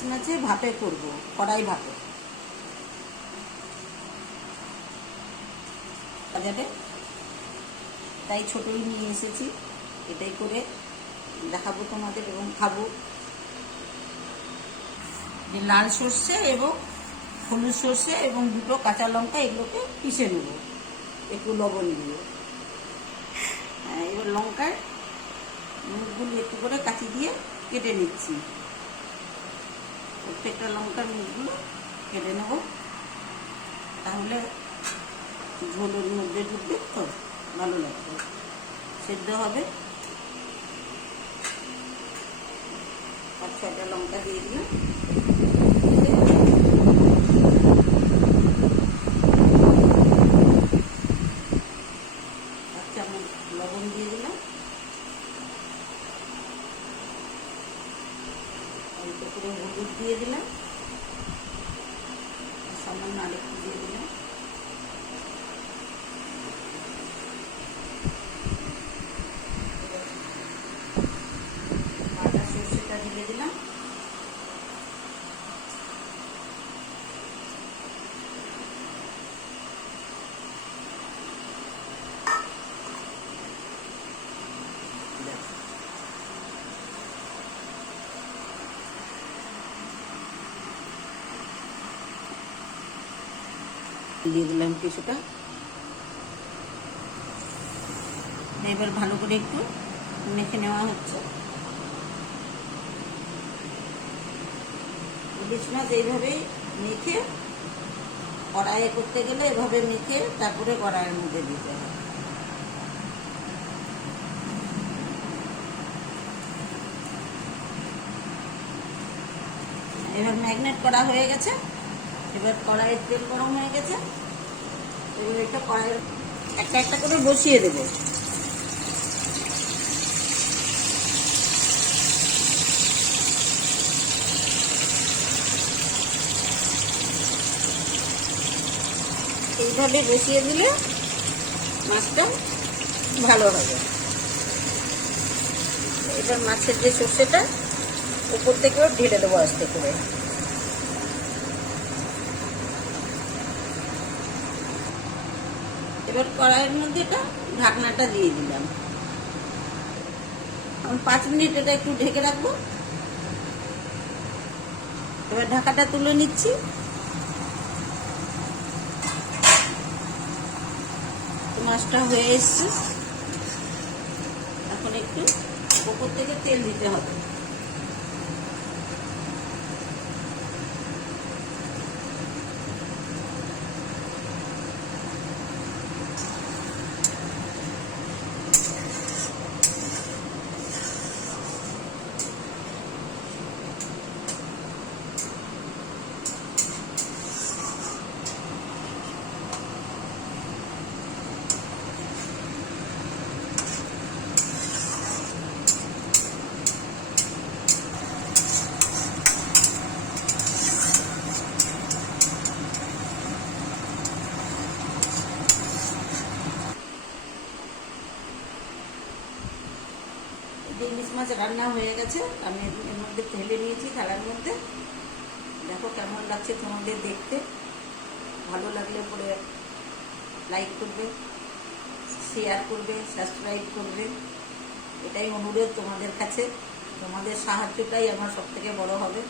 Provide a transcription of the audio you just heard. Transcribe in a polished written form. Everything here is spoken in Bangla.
ইলিশ মাছে ভাপে করব, কড়াই ভাপে। বাজারে তাই ছোটই নিয়ে এসেছি, এটাই করে দেখাবো তোমাদের এবং খাবো। লাল সর্ষে এবং হলুদ সর্ষে এবং দুটো কাঁচা লঙ্কা এগুলোকে পিষে নেব একটু লবণ দিয়ে। এবার লঙ্কার মুখগুলো একটু করে কাঁচি দিয়ে কেটে নিচ্ছি। প্রত্যেকটা লঙ্কার মুখগুলো কেটে নেব, তাহলে ঝোলের মধ্যে ঢুকবে তো ভালো লাগবে, সেদ্ধ হবে। 5-6টা লঙ্কা দিয়ে দিলাম। লবণ দিয়ে দিলাম, অল্প করে হলুদ দিয়ে দিলাম, সামান্য আরেকটু দিয়ে দিলাম। বাটা সর্ষেটা দিয়ে দিলাম, দিয়ে দিলাম কিছুটা। এবার ভালো করে একটু মেখে নেওয়া হচ্ছে। ইলিশ মাছ এইভাবেই মেখে কড়াইয়ে করতে গেলে এভাবে মেখে তারপরে কড়াইয়ের মধ্যে দিতে হয়। এবার ম্যাগনেট করা হয়ে গেছে। এবার কড়াইয়ের তেল গরম হয়ে গেছে। এবার এটা কড়াইয়ের একটা একটা করে বসিয়ে দেব। এইভাবে বসিয়ে দিলে মাছটা ভালো হবে। এবার মাছের যে সর্ষেটা উপর থেকেও ঢেলে দেবো আস্তে করে। এবার কড়াইয়ের মধ্যে এটা ঢাকনাটা দিয়ে দিলাম। আমি 5 মিনিট এটা একটু ঢেকে রাখবো। এবার ঢাকাটা তুলে নিচ্ছি। মাছটা হয়ে এসছে, এখন একটু উপর থেকে তেল দিতে হবে। ইলিশ মাছ রান্না হয়ে গেছে, আমি এর মধ্যে ঢেলে নিয়েছি থালার মধ্যে। দেখো কেমন লাগছে তোমাদের দেখতে। ভালো লাগলে পরে লাইক করবে, শেয়ার করবে, সাবস্ক্রাইব করবে। এটাই অনুরোধ তোমাদের কাছে। তোমাদের সাহায্যটাই আমার সবথেকে বড় হবে।